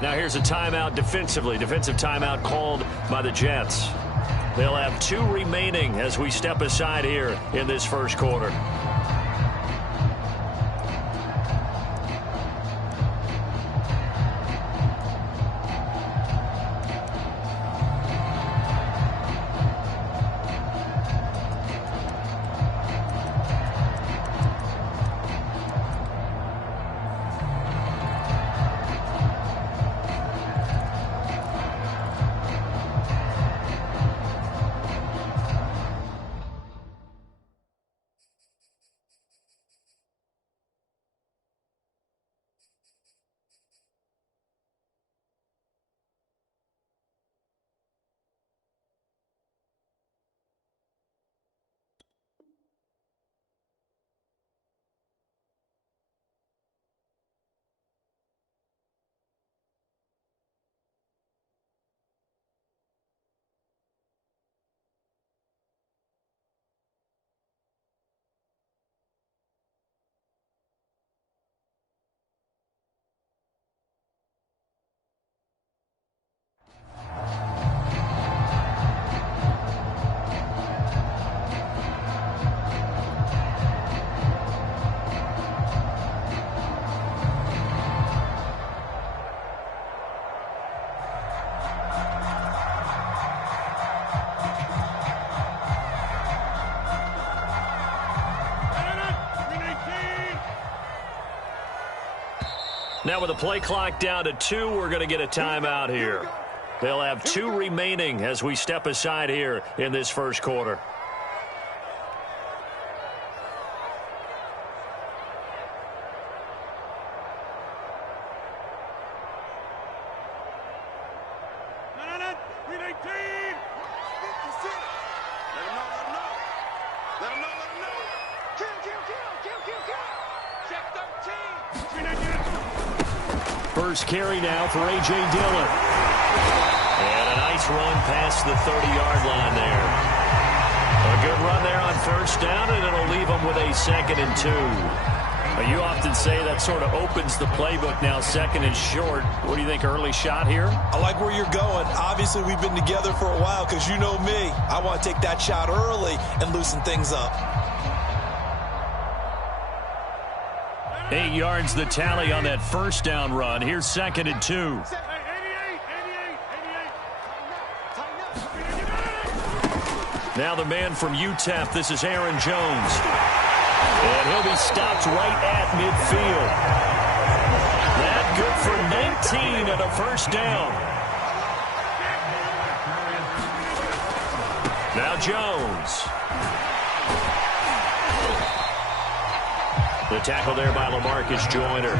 Now here's a timeout defensively. Defensive timeout called by the Jets. They'll have 2 remaining as we step aside here in this first quarter. Now with the play clock down to 2, we're going to get a timeout here. They'll have 2 remaining as we step aside here in this first quarter. First carry now for A.J. Dillon. And a nice run past the 30-yard line there. A good run there on first down, and it'll leave them with a 2nd and 2. Now, you often say that sort of opens the playbook now, 2nd and short. What do you think, early shot here? I like where you're going. Obviously, we've been together for a while because you know me. I want to take that shot early and loosen things up. 8 yards the tally on that first down run. Here's 2nd and 2. Now the man from UTEP, this is Aaron Jones. And he'll be stopped right at midfield. That good for 19 and a first down. Now Jones. The tackle there by LaMarcus Joyner.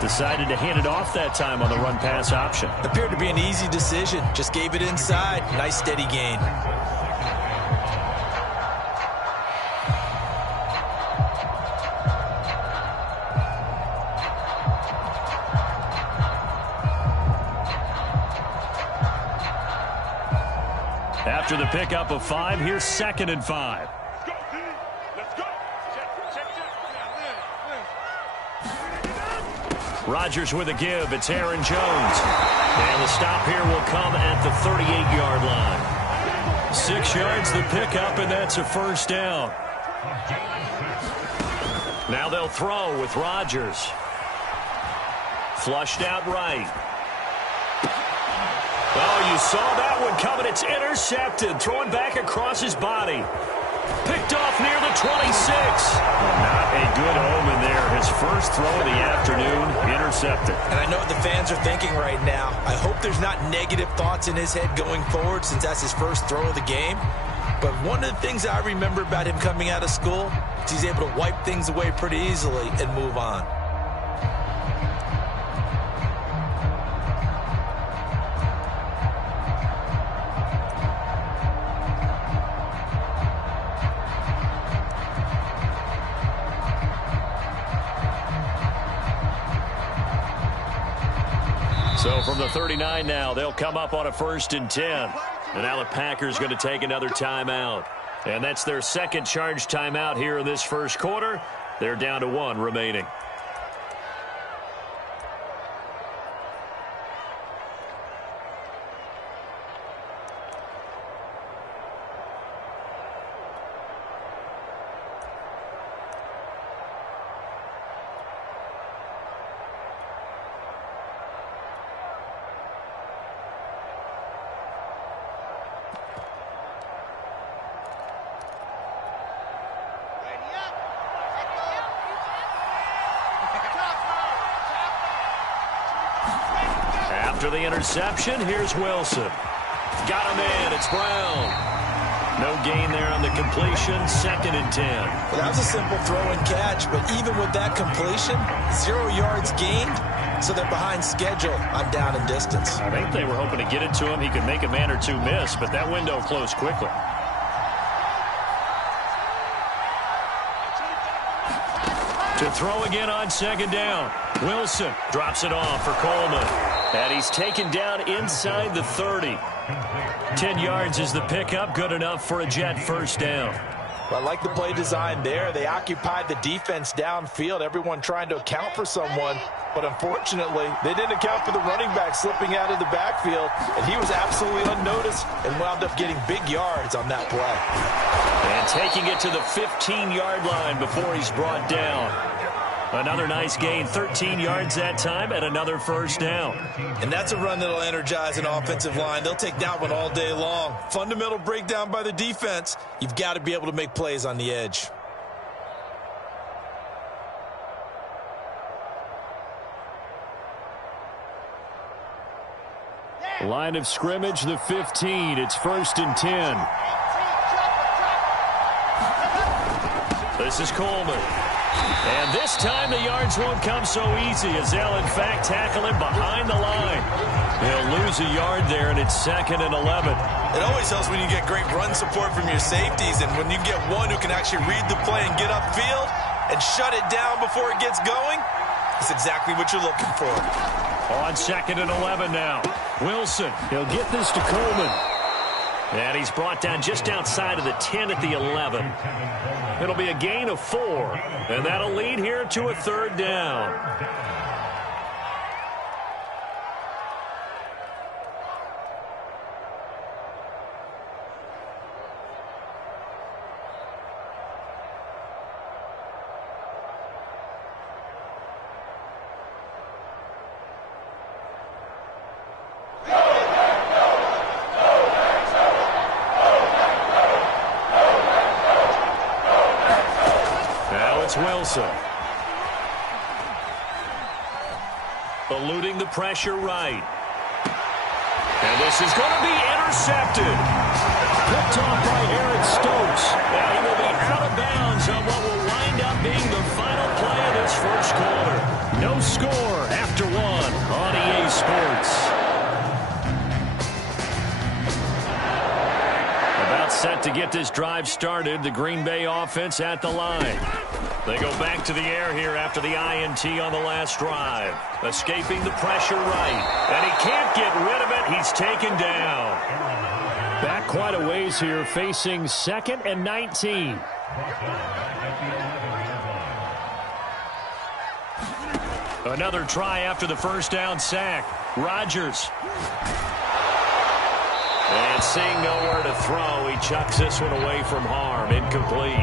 Decided to hand it off that time on the run-pass option. Appeared to be an easy decision. Just gave it inside. Nice steady gain. After the pickup of 5, here's 2nd and 5. Rodgers with a give. It's Aaron Jones. And the stop here will come at the 38-yard line. 6 yards the pickup, and that's a first down. Now they'll throw with Rodgers. Flushed out right. Oh, you saw that one coming. It's intercepted. Throwing back across his body. Picked off near the 26. Not a good omen there. His first throw of the afternoon, intercepted. And I know what the fans are thinking right now. I hope there's not negative thoughts in his head going forward since that's his first throw of the game. But one of the things I remember about him coming out of school is he's able to wipe things away pretty easily and move on. So from the 39 now, they'll come up on a 1st and 10. And now the Packers going to take another timeout. And that's their second charge timeout here in this first quarter. They're down to 1 remaining. After the interception, here's Wilson. Got him in. It's Brown. No gain there on the completion. 2nd and 10. Well, that was a simple throw and catch, but even with that completion, 0 yards gained, so they're behind schedule on down and distance. I think they were hoping to get it to him. He could make a man or two miss, but that window closed quickly. To throw again on 2nd down. Wilson drops it off for Coleman. And he's taken down inside the 30. 10 yards is the pickup. Good enough for a Jet 1st down. Well, I like the play design there. They occupied the defense downfield, everyone trying to account for someone. But unfortunately, they didn't account for the running back slipping out of the backfield. And he was absolutely unnoticed and wound up getting big yards on that play. And taking it to the 15-yard line before he's brought down. Another nice gain, 13 yards that time, and another 1st down. And that's a run that'll energize an offensive line. They'll take that one all day long. Fundamental breakdown by the defense. You've got to be able to make plays on the edge. Line of scrimmage, the 15. It's 1st and 10. This is Coleman. And this time the yards won't come so easy as they'll, in fact, tackle him behind the line. He'll lose a yard there, and it's 2nd and 11. It always helps when you get great run support from your safeties, and when you get one who can actually read the play and get upfield and shut it down before it gets going, that's exactly what you're looking for. On 2nd and 11 now. Wilson, he'll get this to Coleman. And he's brought down just outside of the 10 at the 11. It'll be a gain of 4, and that'll lead here to a 3rd down. Wilson. Eluding the pressure right. And this is going to be intercepted. Picked off by Eric Stokes. Now he will be out of bounds on what will wind up being the final play of this 1st quarter. No score after 1 on EA Sports. About set to get this drive started. The Green Bay offense at the line. They go back to the air here after the INT on the last drive. Escaping the pressure right. And he can't get rid of it. He's taken down. Back quite a ways here, facing 2nd and 19. Another try after the 1st down sack. Rodgers. And seeing nowhere to throw, he chucks this one away from harm. Incomplete.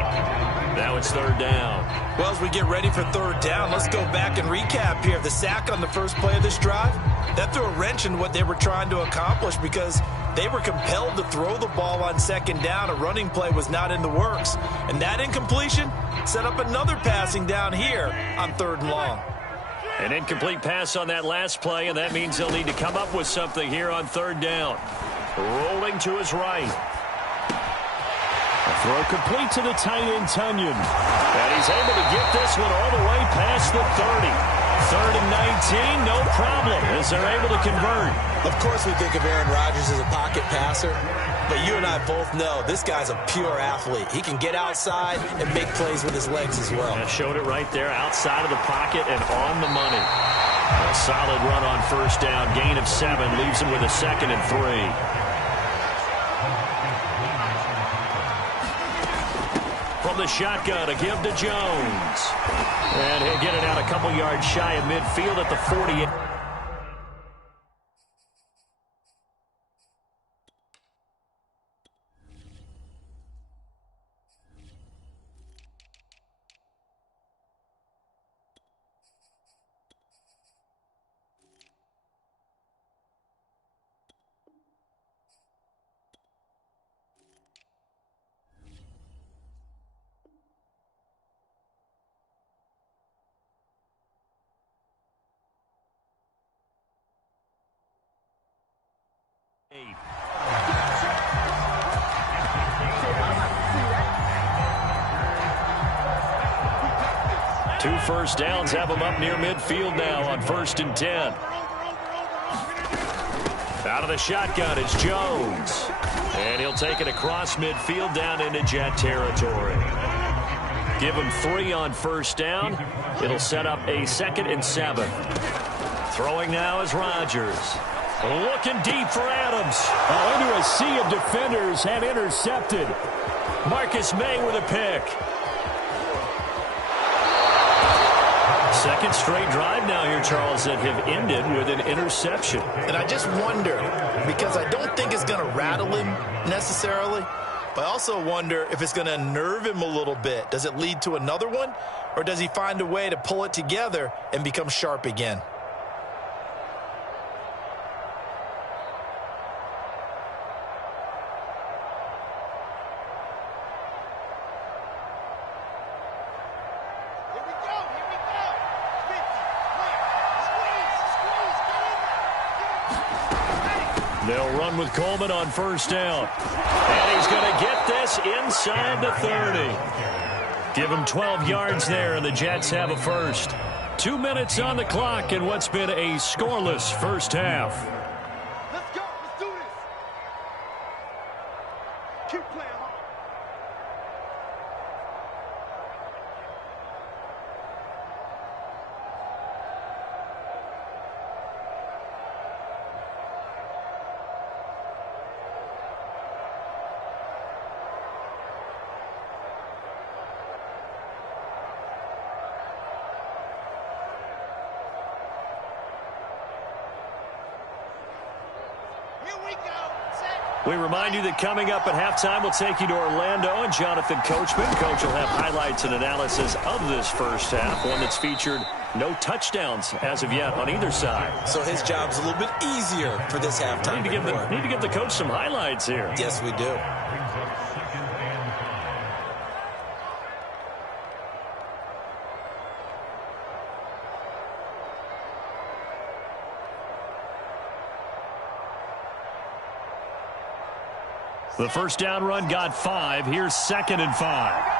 Now it's 3rd down. Well, as we get ready for 3rd down, let's go back and recap here. The sack on the first play of this drive, that threw a wrench in what they were trying to accomplish because they were compelled to throw the ball on 2nd down. A running play was not in the works. And that incompletion set up another passing down here on 3rd and long. An incomplete pass on that last play, and that means they'll need to come up with something here on 3rd down. Rolling to his right. A throw complete to the tight end, Tunyon. And he's able to get this one all the way past the 30. 3rd and 19, no problem, as they're able to convert. Of course we think of Aaron Rodgers as a pocket passer, but you and I both know this guy's a pure athlete. He can get outside and make plays with his legs as well. That showed it right there, outside of the pocket and on the money. A solid run on 1st down, gain of 7, leaves him with a 2nd and 3. From the shotgun, a give to Jones. And he'll get it out a couple yards shy of midfield at the 48. Two first downs have him up near midfield now on 1st and 10. Out of the shotgun is Jones. And he'll take it across midfield down into Jet territory. Give him 3 on 1st down. It'll set up a 2nd and 7. Throwing now is Rodgers. Looking deep for Adams. Into a sea of defenders and intercepted. Marcus May with a pick. Second straight drive now here, Charles, that have ended with an interception. And I just wonder, because I don't think it's going to rattle him necessarily, but I also wonder if it's going to unnerve him a little bit. Does it lead to another one, or does he find a way to pull it together and become sharp again? They'll run with Coleman on 1st down. And he's going to get this inside the 30. Give him 12 yards there, and the Jets have a first. 2 minutes on the clock in what's been a scoreless first half. Let's go. Let's do this. Keep playing hard. We remind you that coming up at halftime, we'll take you to Orlando and Jonathan Coachman. Coach will have highlights and analysis of this first half, one that's featured no touchdowns as of yet on either side. So his job's a little bit easier for this halftime. Need to give the coach some highlights here. Yes, we do. The first down run got 5. Here's 2nd and 5.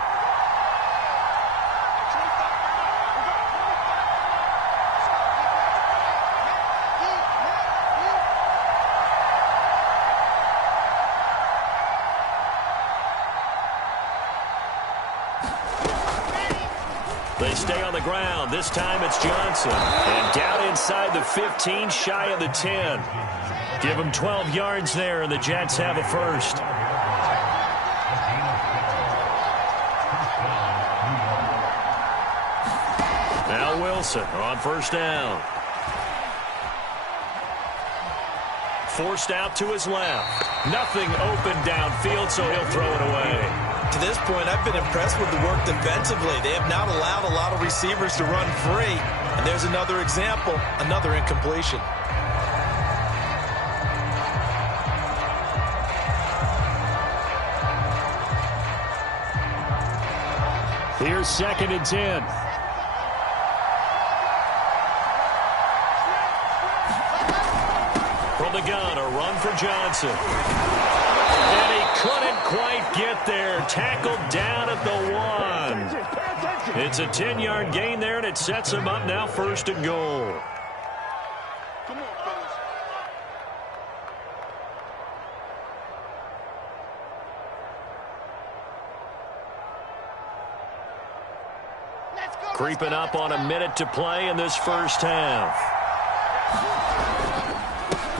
They stay on the ground. This time it's Johnson. And down inside the 15, shy of the 10. Give him 12 yards there, and the Jets have a first. Now Wilson on 1st down. Forced out to his left. Nothing open downfield, so he'll throw it away. To this point, I've been impressed with the work defensively. They have not allowed a lot of receivers to run free. And there's another example, another incompletion. Here's 2nd and 10. From the gun, a run for Johnson. And he couldn't quite get there. Tackled down at the 1. It's a 10-yard gain there, and it sets him up now 1st and goal. Come on, fellas. Let's go. Creeping up on a minute to play in this first half.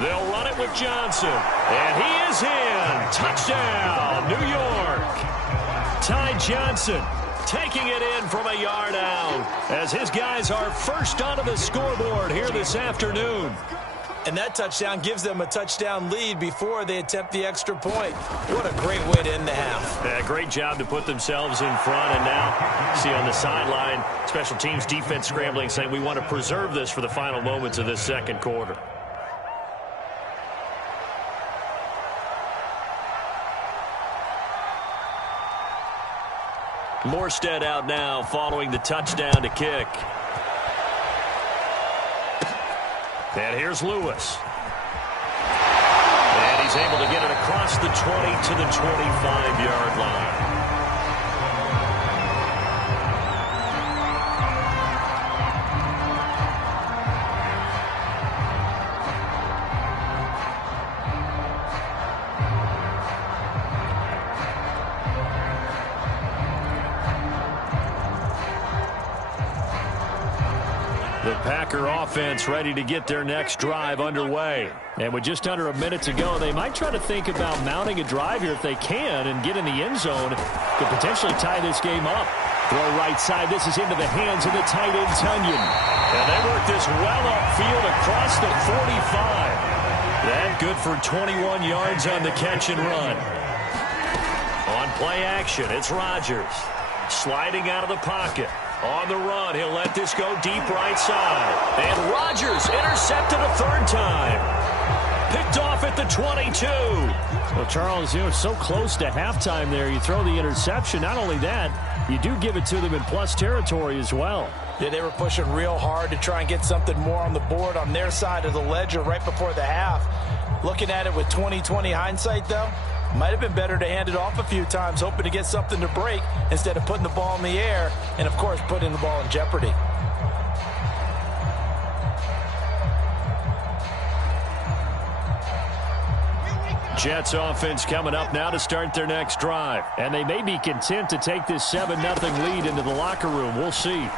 They'll run it with Johnson. And he is in. Touchdown, New York. Ty Johnson taking it in from a yard out as his guys are first onto the scoreboard here this afternoon. And that touchdown gives them a touchdown lead before they attempt the extra point. What a great way to end the half. Yeah, great job to put themselves in front. And now, see on the sideline, special teams defense scrambling, saying we want to preserve this for the final moments of this second quarter. Morstead out now following the touchdown to kick. And here's Lewis. And he's able to get it across the 20 to the 25-yard line. The Packer offense ready to get their next drive underway. And with just under a minute to go, they might try to think about mounting a drive here if they can and get in the end zone to potentially tie this game up. Throw right side. This is into the hands of the tight end, Tunyon. And they work this well upfield across the 45. That good for 21 yards on the catch and run. On play action, it's Rodgers. Sliding out of the pocket. On the run, he'll let this go deep right side. And Rodgers intercepted a third time. Picked off at the 22. Well, Charles, so close to halftime there. You throw the interception. Not only that, you do give it to them in plus territory as well. Yeah, they were pushing real hard to try and get something more on the board on their side of the ledger right before the half. Looking at it with 20/20 hindsight, though, might have been better to hand it off a few times, hoping to get something to break instead of putting the ball in the air and, of course, putting the ball in jeopardy. Jets offense coming up now to start their next drive. And they may be content to take this 7-0 lead into the locker room. We'll see.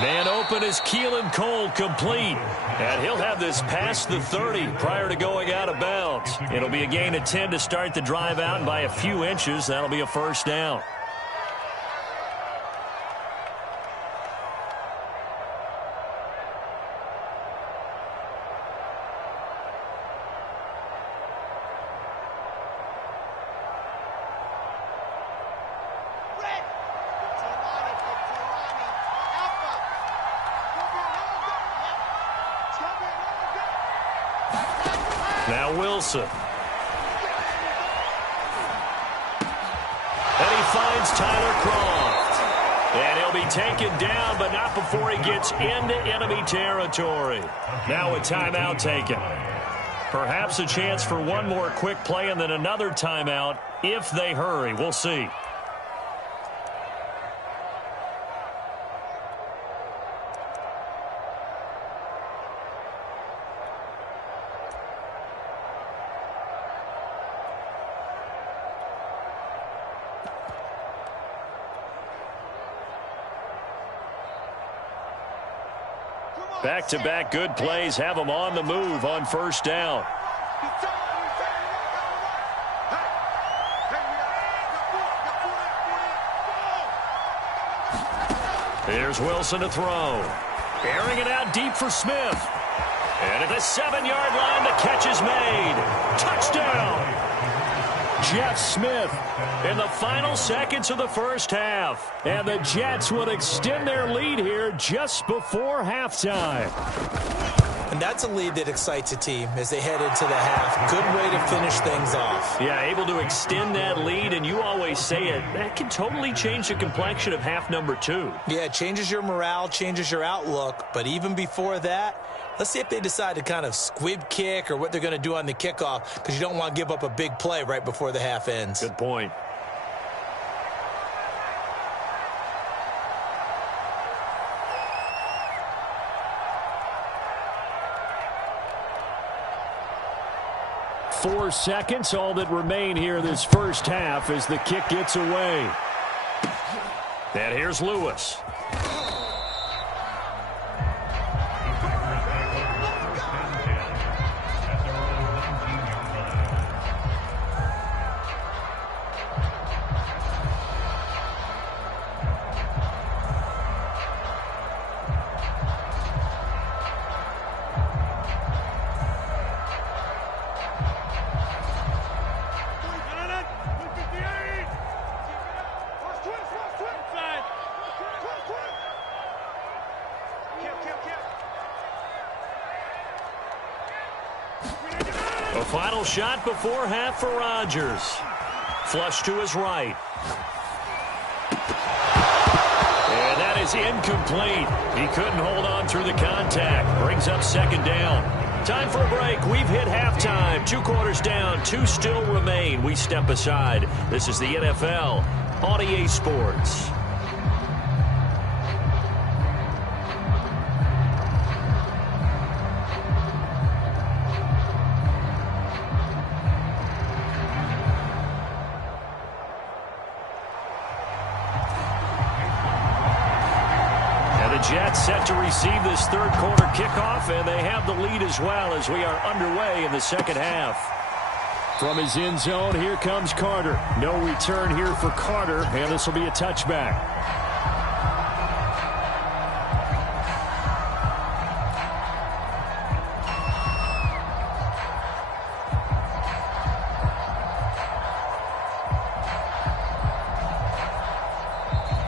Man open is Keelan Cole, complete. And he'll have this past the 30 prior to going out of bounds. It'll be a gain of 10 to start the drive out, and by a few inches, that'll be a first down. Now Wilson. And he finds Tyler Kroft. And he'll be taken down, but not before he gets into enemy territory. Now a timeout taken. Perhaps a chance for one more quick play and then another timeout if they hurry. We'll see. Back-to-back good plays have them on the move on first down. Here's Wilson to throw. Airing it out deep for Smith. And at the 7-yard line, the catch is made. Touchdown! Jeff Smith in the final seconds of the first half. And the Jets would extend their lead here just before halftime. And that's a lead that excites a team as they head into the half. Good way to finish things off. Yeah, able to extend that lead, and you always say it, that can totally change the complexion of half number 2. Yeah, it changes your morale, changes your outlook. But even before that, let's see if they decide to kind of squib kick or what they're going to do on the kickoff, because you don't want to give up a big play right before the half ends. Good point. Four seconds, all that remain here this first half as the kick gets away. And here's Lewis. A final shot before half for Rodgers. Flush to his right. And that is incomplete. He couldn't hold on through the contact. Brings up second down. Time for a break. We've hit halftime. 2 quarters down. 2 still remain. We step aside. This is the NFL on EA Sports. Jets set to receive this third quarter kickoff, and they have the lead as well as we are underway in the second half. From his end zone, here comes Carter. No return here for Carter, and this will be a touchback.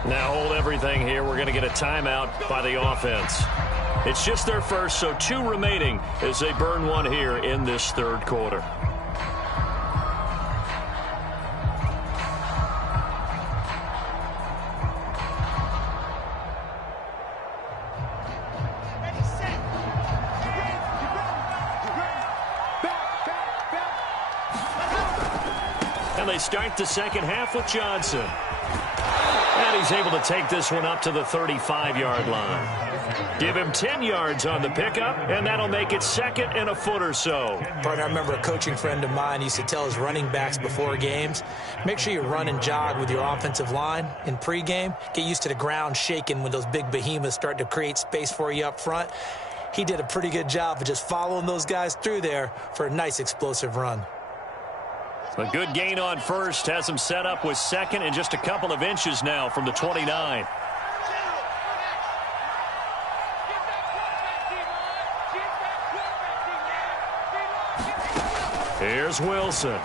Now hold everything here. We're going to get a timeout by the offense. It's just their first, so 2 remaining as they burn 1 here in this third quarter. And they start the second half with Johnson. And he's able to take this one up to the 35-yard line. Give him 10 yards on the pickup, and that'll make it second and a foot or so. Partner, I remember a coaching friend of mine used to tell his running backs before games, make sure you run and jog with your offensive line in pregame. Get used to the ground shaking when those big behemoths start to create space for you up front. He did a pretty good job of just following those guys through there for a nice explosive run. A good gain on first has him set up with second and just a couple of inches now from the 29. Here's Wilson.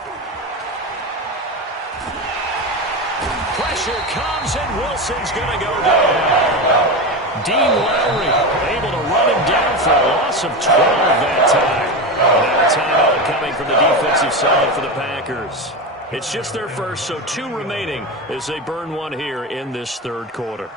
Pressure comes, and Wilson's going to go down. Dean Lowry able to run him down for a loss of 12 that time. Now a timeout coming from the defensive side for the Packers. It's just their first, so 2 remaining as they burn 1 here in this third quarter.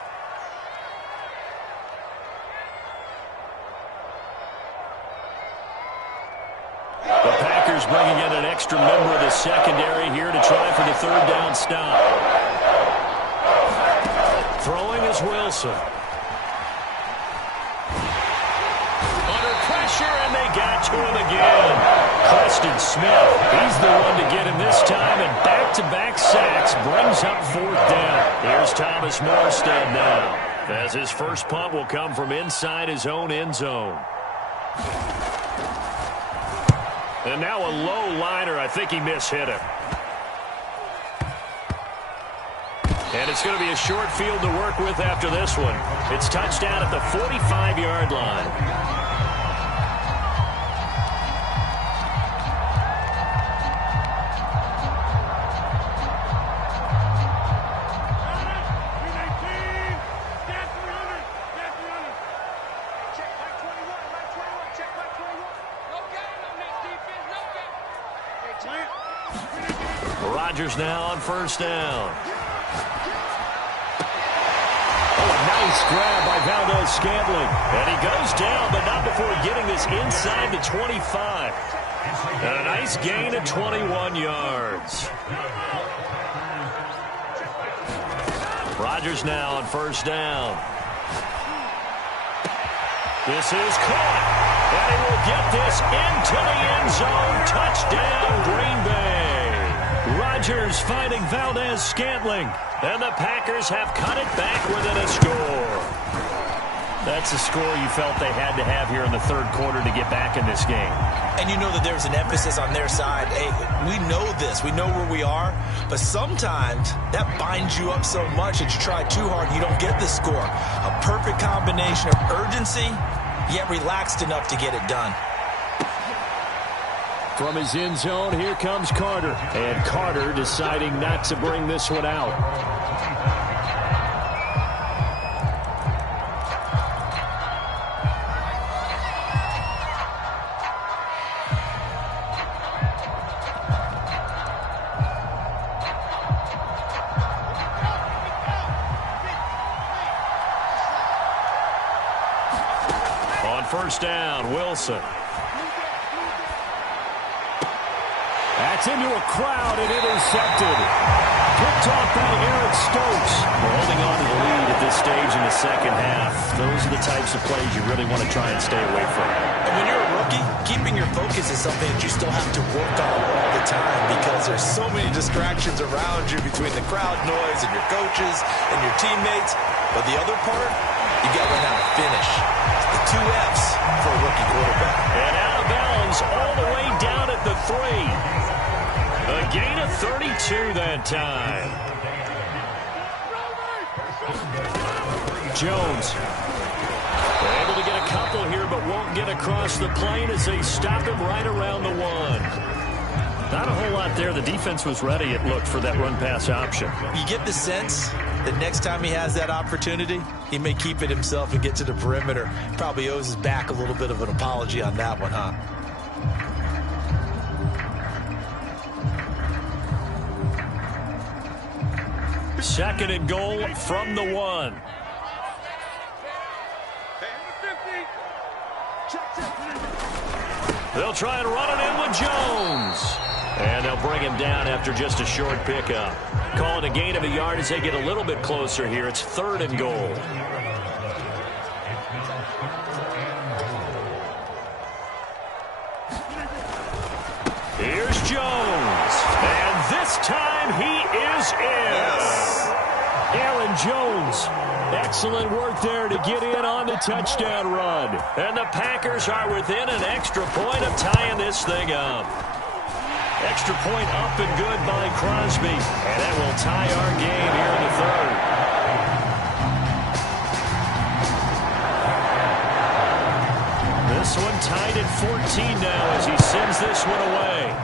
The Packers bringing in an extra member of the secondary here to try for the third down stop. Throwing is Wilson. And they got to him again. Preston Smith, he's the one to get him this time, and back-to-back sacks brings up 4th down. Here's Thomas Morstead now, as his first punt will come from inside his own end zone. And now a low liner. I think he mishit him. And it's going to be a short field to work with after this one. It's touchdown at the 45-yard line. Rodgers now on first down. Oh, a nice grab by Valdez-Scantling. And he goes down, but not before getting this inside the 25. And a nice gain of 21 yards. Rodgers now on first down. This is caught. And he will get this into the end zone. Touchdown, Green Bay. Rodgers finding Valdez-Scantling. And the Packers have cut it back within a score. That's a score you felt they had to have here in the third quarter to get back in this game. And you know that there's an emphasis on their side. Hey, we know this. We know where we are. But sometimes that binds you up so much that you try too hard, you don't get the score. A perfect combination of urgency, yet relaxed enough to get it done. From his end zone, here comes Carter. And Carter deciding not to bring this one out. On first down, Wilson. That's into a crowd and intercepted. Picked off by Aaron Stokes. We're holding on to the lead at this stage in the second half. Those are the types of plays you really want to try and stay away from. And when you're a rookie, keeping your focus is something that you still have to work on all the time because there's so many distractions around you between the crowd noise and your coaches and your teammates. But the other part, you got to learn how to finish. It's the 2 Fs for a rookie quarterback. And out of bounds all the way down at the 3. A gain of 32 that time. Jones able to get a couple here, but won't get across the plane as they stop him right around the 1. Not a whole lot there. The defense was ready, it looked, for that run-pass option. You get the sense that next time he has that opportunity, he may keep it himself and get to the perimeter. Probably owes his back a little bit of an apology on that one, huh? Second and goal from the 1. They'll try and run it in with Jones. And they'll bring him down after just a short pickup. Calling a gain of a yard as they get a little bit closer here. It's 3rd and goal. Here's Jones. And this time he is in. Yes. Aaron Jones. Excellent work there to get in on the touchdown run. And the Packers are within an extra point of tying this thing up. Extra point up and good by Crosby. And that will tie our game here in the 3rd. This one tied at 14 now as he sends this one away.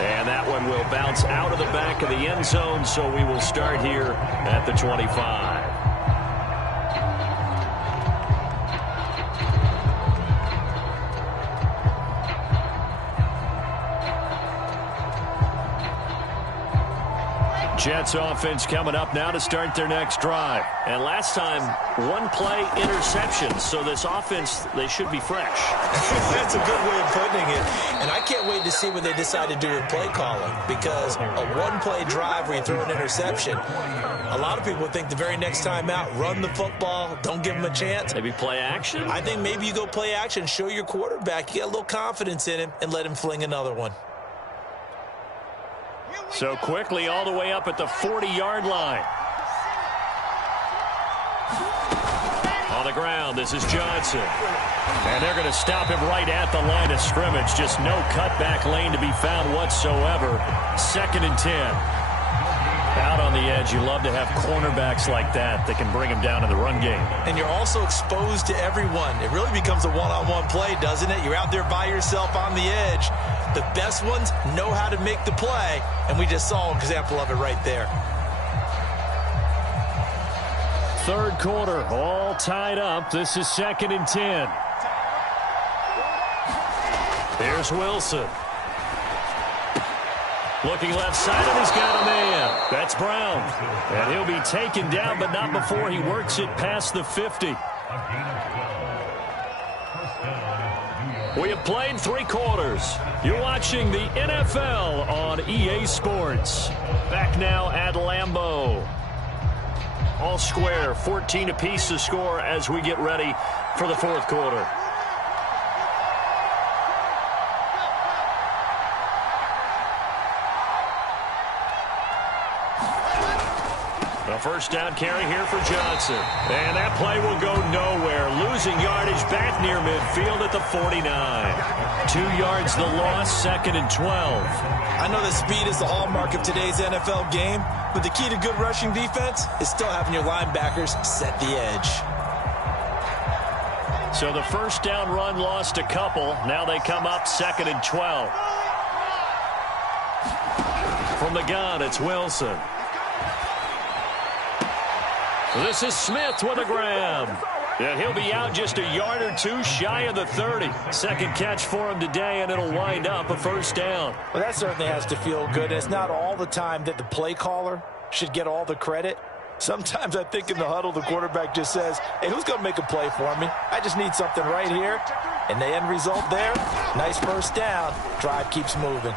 And that one will bounce out of the back of the end zone, so we will start here at the 25. Jets offense coming up now to start their next drive. And last time, 1-play interception. So this offense, they should be fresh. That's a good way of putting it. And I can't wait to see what they decide to do with play calling. Because a 1-play drive where you throw an interception, a lot of people think the very next time out, run the football, don't give them a chance. Maybe play action? I think maybe you go play action, show your quarterback, you get a little confidence in him, and let him fling another one. So quickly all the way up at the 40-yard line. On the ground, this is Johnson. And they're going to stop him right at the line of scrimmage. Just no cutback lane to be found whatsoever. 2nd and 10. Out on the edge, you love to have cornerbacks like that can bring him down in the run game. And you're also exposed to everyone. It really becomes a one-on-one play, doesn't it? You're out there by yourself on the edge. The best ones know how to make the play, and we just saw an example of it right there. 3rd quarter, all tied up. This is 2nd and 10. Here's Wilson. Looking left side, and he's got a man. That's Brown. And he'll be taken down, but not before he works it past the 50. We have played 3 quarters. You're watching the NFL on EA Sports. Back now at Lambeau. All square, 14 apiece to score as we get ready for the 4th quarter. A first down carry here for Johnson. And that play will go nowhere. Losing yardage back near midfield at the 49. 2 yards the loss, 2nd and 12. I know that speed is the hallmark of today's NFL game, but the key to good rushing defense is still having your linebackers set the edge. So the first down run lost a couple. Now they come up 2nd and 12. From the gun, it's Wilson. This is Smith with a grab. And he'll be out just a yard or 2 shy of the 30. Second catch for him today, and it'll wind up a first down. Well, that certainly has to feel good. It's not all the time that the play caller should get all the credit. Sometimes I think in the huddle, the quarterback just says, hey, who's going to make a play for me? I just need something right here. And the end result there, nice first down. Drive keeps moving.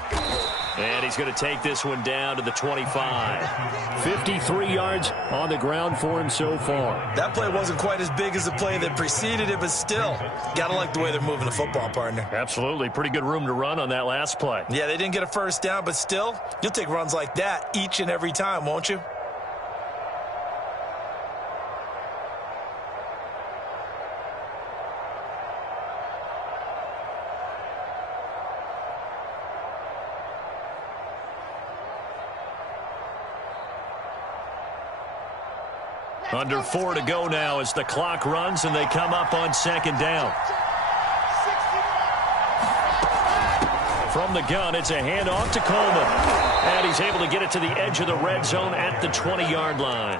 And he's going to take this one down to the 25. 53 yards on the ground for him so far. That play wasn't quite as big as the play that preceded it, but still, got to like the way they're moving the football, partner. Absolutely. Pretty good room to run on that last play. Yeah, they didn't get a first down, but still, you'll take runs like that each and every time, won't you? Under 4 to go now as the clock runs and they come up on second down. From the gun, it's a handoff to Coleman. And he's able to get it to the edge of the red zone at the 20-yard line.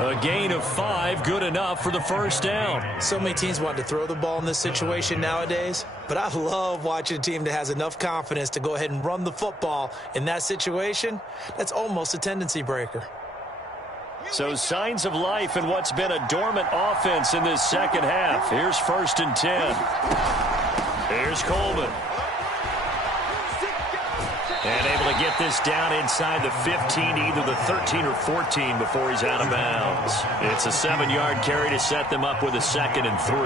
A gain of 5, good enough for the first down. So many teams want to throw the ball in this situation nowadays, but I love watching a team that has enough confidence to go ahead and run the football in that situation. That's almost a tendency breaker. So signs of life in what's been a dormant offense in this second half. Here's 1st and 10. Here's Coleman. And able to get this down inside the 15, either the 13 or 14 before he's out of bounds. It's a 7-yard carry to set them up with a 2nd and 3.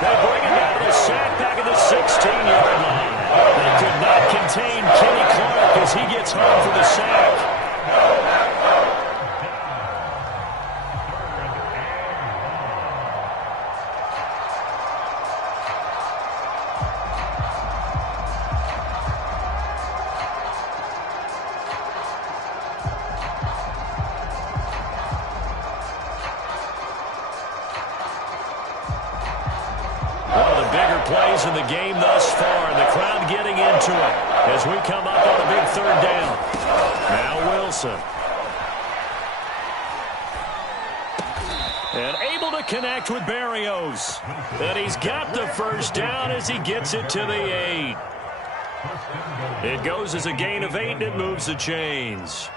They bring it down to the sack back at the 16-yard line. They could not contain Kenny Clark as he gets home for the sack. Plays in the game thus far, and the crowd getting into it as we come up on a big 3rd down. Now Wilson. And able to connect with Berrios. And he's got the first down as he gets it to the 8. It goes as a gain of 8, and it moves the chains.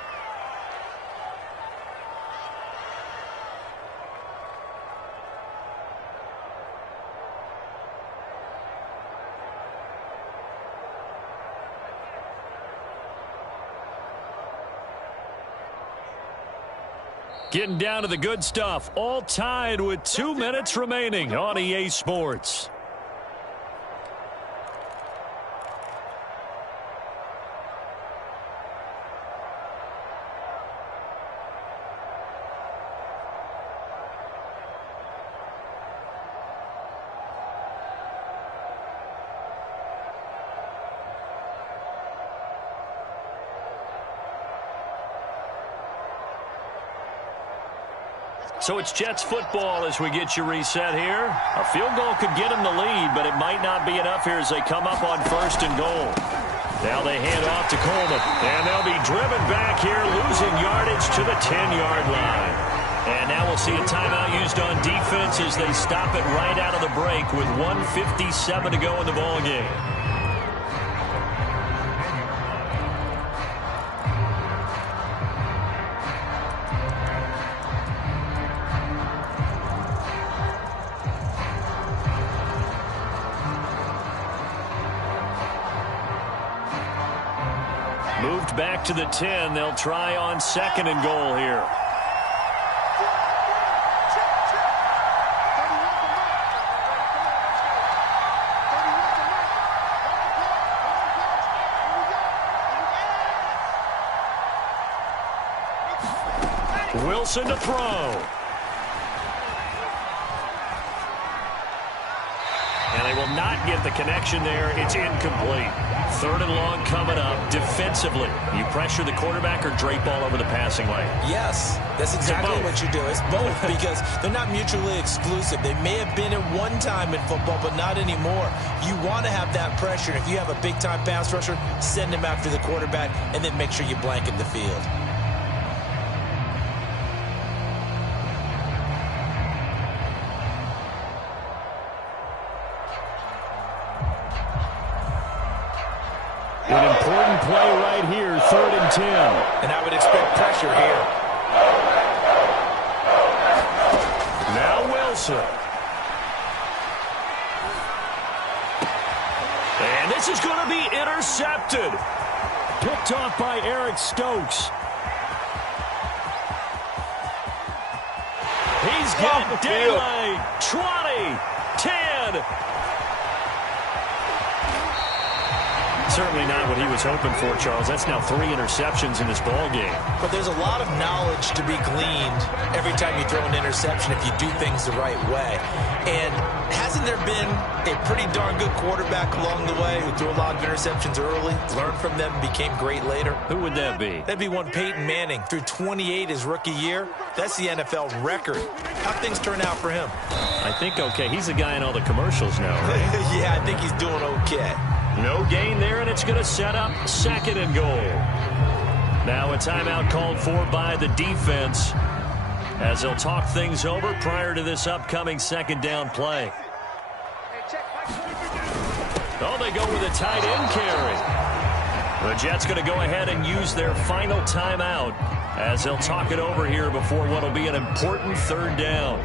Getting down to the good stuff, all tied with 2 minutes remaining on EA Sports. So it's Jets football as we get you reset here. A field goal could get them the lead, but it might not be enough here as they come up on 1st and goal. Now they hand off to Coleman, and they'll be driven back here, losing yardage to the 10-yard line. And now we'll see a timeout used on defense as they stop it right out of the break with 1:57 to go in the ballgame. Moved back to the 10. They'll try on 2nd and goal here. Wilson to throw. And they will not get the connection there. It's incomplete. 3rd and long coming up. Defensively, you pressure the quarterback or drape all over the passing lane? Yes, that's exactly what you do. It's both because they're not mutually exclusive. They may have been at one time in football, but not anymore. You want to have that pressure. If you have a big-time pass rusher, send him after the quarterback, and then make sure you blanket the field. An important play right here, 3rd and 10. And I would expect pressure here. Now Wilson. And this is going to be intercepted. Picked off by Eric Stokes. He's got daylight. 20, 10. Certainly not what he was hoping for, Charles. That's now 3 interceptions in this ball game. But there's a lot of knowledge to be gleaned every time you throw an interception if you do things the right way. And hasn't there been a pretty darn good quarterback along the way who threw a lot of interceptions early, learned from them, became great later? Who would that be? That'd be one Peyton Manning. Threw 28 his rookie year. That's the NFL record. How'd things turn out for him? I think okay. He's the guy in all the commercials now, right? Yeah, I think he's doing okay. No gain there, and it's going to set up 2nd and goal. Now a timeout called for by the defense as they'll talk things over prior to this upcoming 2nd down play. Oh, they go with a tight end carry. The Jets going to go ahead and use their final timeout as they'll talk it over here before what will be an important 3rd down.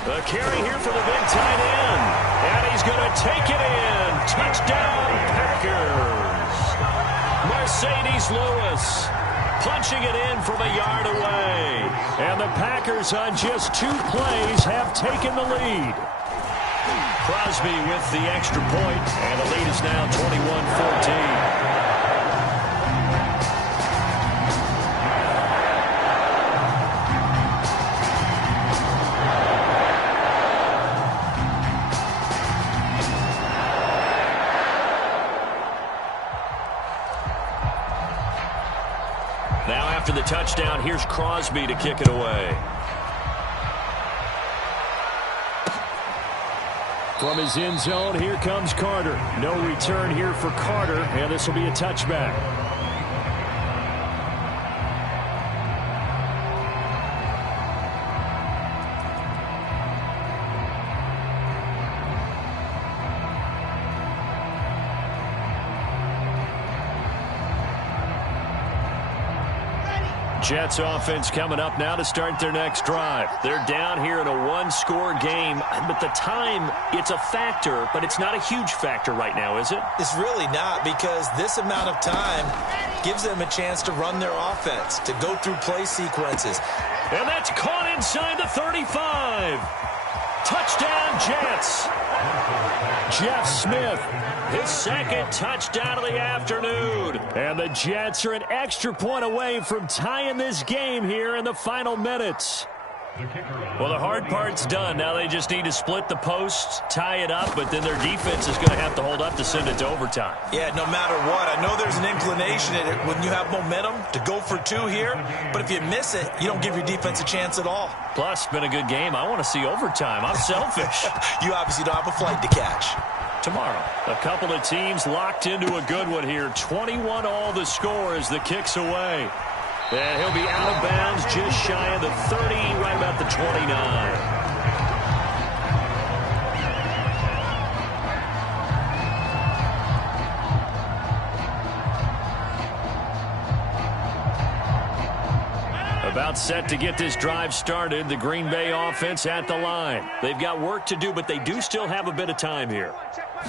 The carry here for the big tight end. And he's going to take it in. Touchdown, Packers. Mercedes Lewis punching it in from a yard away. And the Packers on just 2 plays have taken the lead. Crosby with the extra point, and the lead is now 21-14. Now after the touchdown, here's Crosby to kick it away. From his end zone, here comes Carter. No return here for Carter, and this will be a touchback. Jets offense coming up now to start their next drive. They're down here in a 1-score game, but the time, it's a factor, but it's not a huge factor right now, is it? It's really not, because this amount of time gives them a chance to run their offense, to go through play sequences. And that's caught inside the 35. Touchdown, Jets. Jeff Smith, His 2nd touchdown of the afternoon. and the Jets are an extra point away from tying this game here in the final minutes. Well, the hard part's done. Now they just need to split the posts, tie it up, but then their defense is going to have to hold up to send it to overtime. Yeah, no matter what. I know there's an inclination in it when you have momentum to go for 2 here, but if you miss it, you don't give your defense a chance at all. Plus, been a good game. I want to see overtime. I'm selfish. You obviously don't have a flight to catch. Tomorrow, a couple of teams locked into a good one here. 21 all the score as the kick's away. And he'll be out of bounds just shy of the 30, right about the 29. About set to get this drive started. The Green Bay offense at the line. They've got work to do, but they do still have a bit of time here.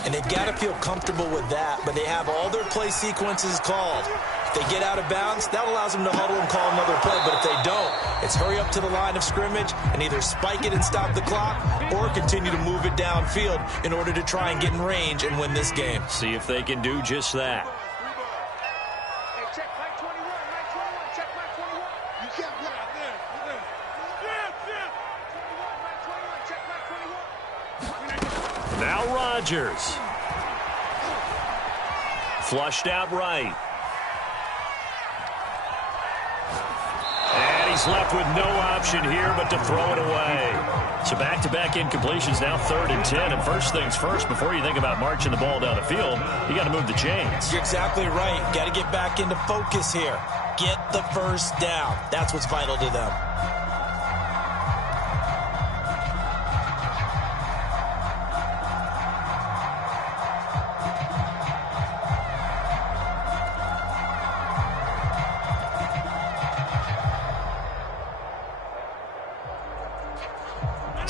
And they've got to feel comfortable with that, but they have all their play sequences called. If they get out of bounds, that allows them to huddle and call another play. But if they don't, it's hurry up to the line of scrimmage and either spike it and stop the clock or continue to move it downfield in order to try and get in range and win this game. See if they can do just that. Now Rodgers. Flushed out right. And he's left with no option here but to throw it away. So back-to-back incompletions, now 3rd and 10. And first things first, before you think about marching the ball down the field, you got to move the chains. You're exactly right. Got to get back into focus here. Get the first down. That's what's vital to them.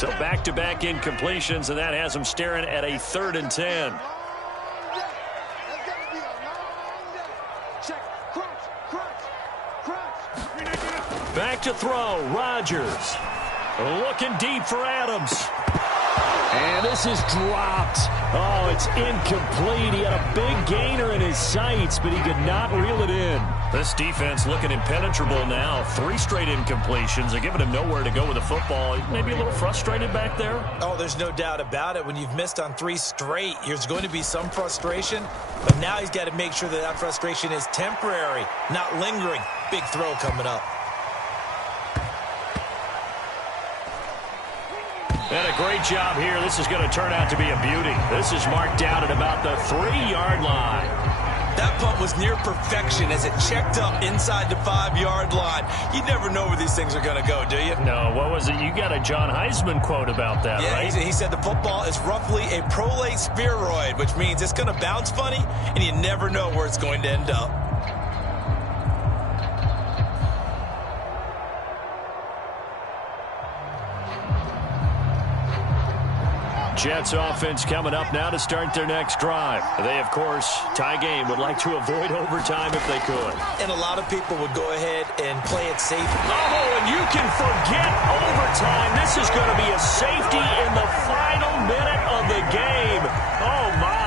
So back-to-back incompletions, and that has them staring at a 3rd and 10. Back to throw, Rodgers. Looking deep for Adams. And this is dropped. Oh, it's incomplete. He had a big gainer in his sights, but he could not reel it in. This defense looking impenetrable now. 3 straight incompletions. They're giving him nowhere to go with the football. Maybe a little frustrated back there. Oh, there's no doubt about it. When you've missed on 3 straight, there's going to be some frustration. But now he's got to make sure that that frustration is temporary, not lingering. Big throw coming up. And a great job here. This is going to turn out to be a beauty. This is marked out at about the 3-yard line. That punt was near perfection as it checked up inside the 5-yard line. You never know where these things are going to go, do you? No, what was it? You got a John Heisman quote about that, right? He said the football is roughly a prolate spheroid, which means it's going to bounce funny, and you never know where it's going to end up. Jets offense coming up now to start their next drive. They, of course, tie game, would like to avoid overtime if they could. And a lot of people would go ahead and play it safe. Oh, and you can forget overtime. This is going to be a safety in the final minute of the game. Oh, my.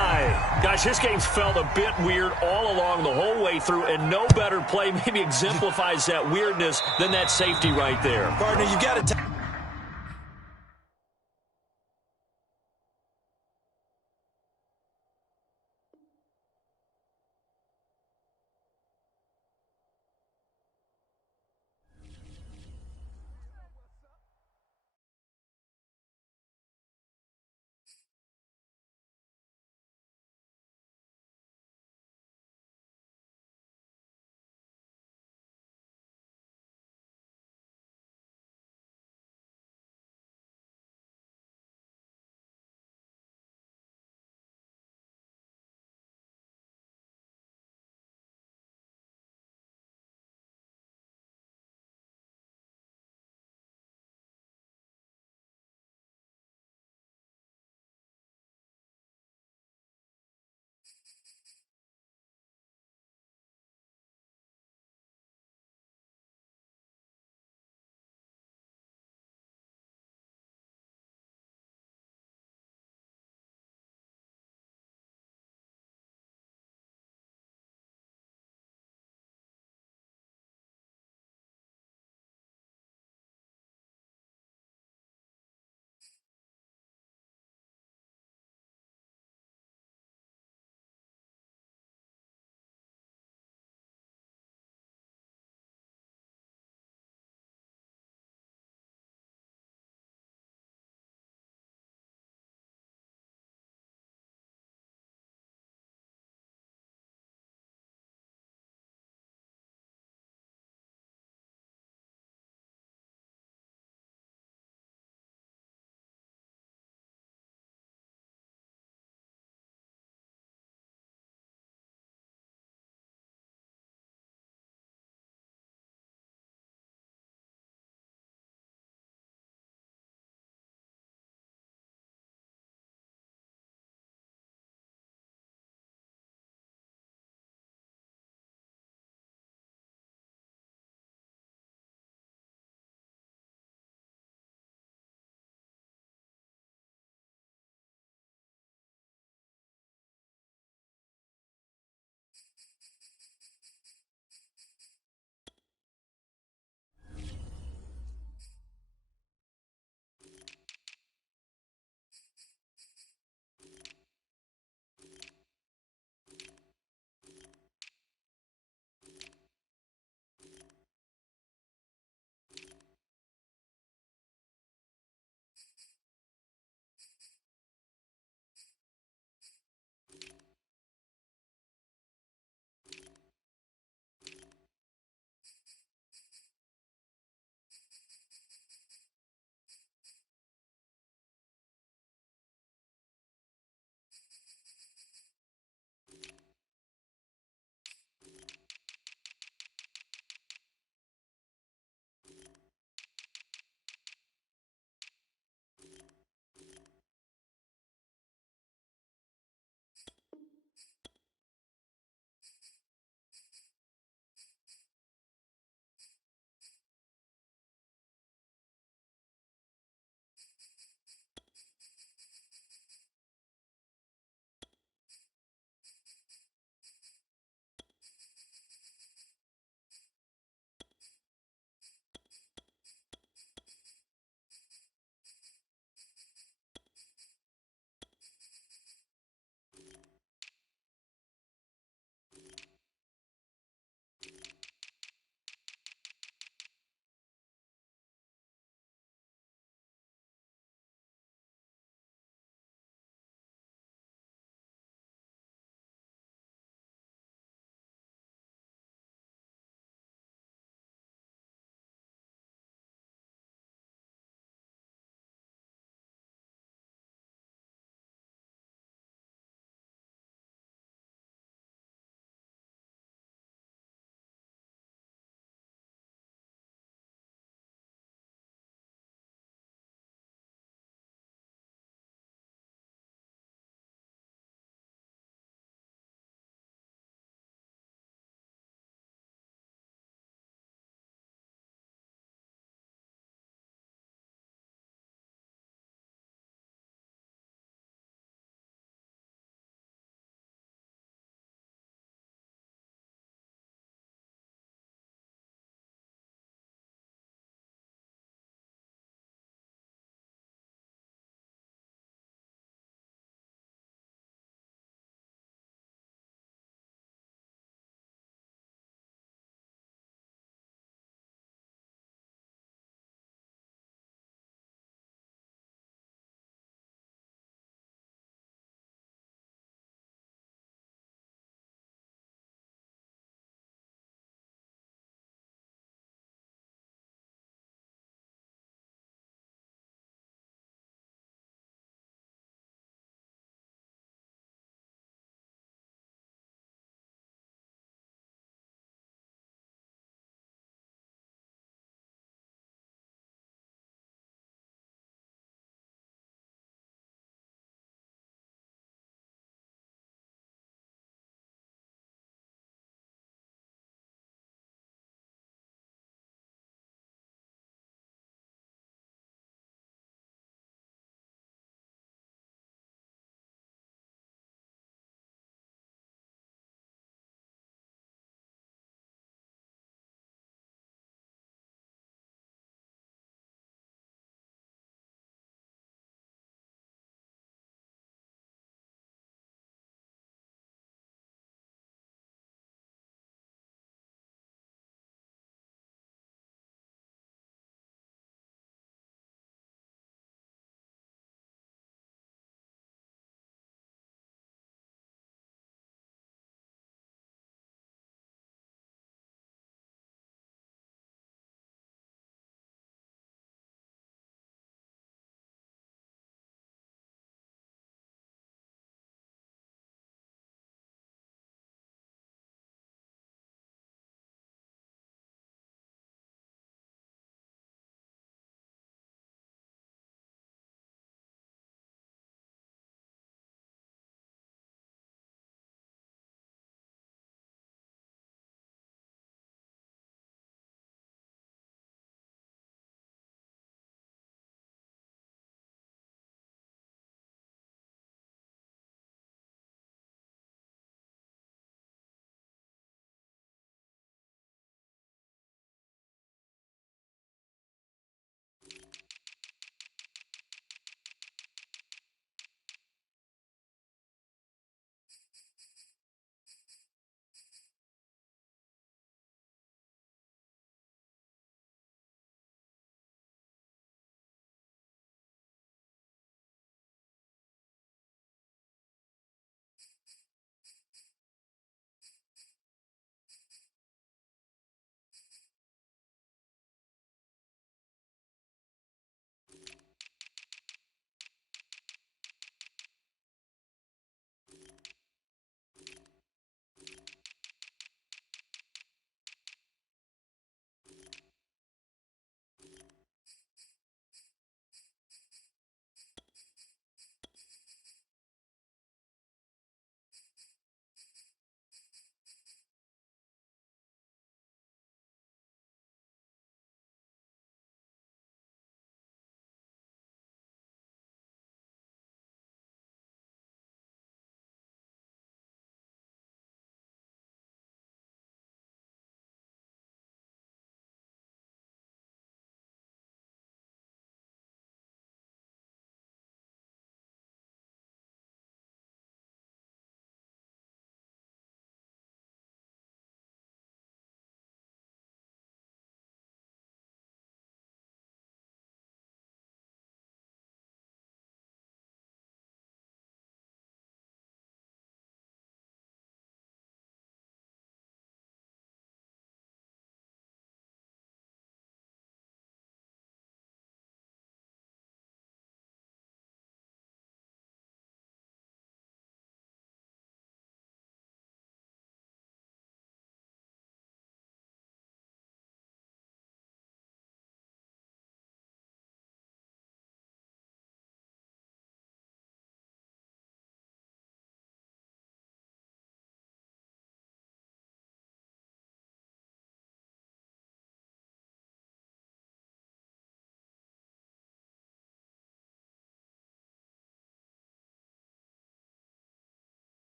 Gosh, this game's felt a bit weird all along the whole way through, and no better play maybe exemplifies that weirdness than that safety right there. Partner, you've got to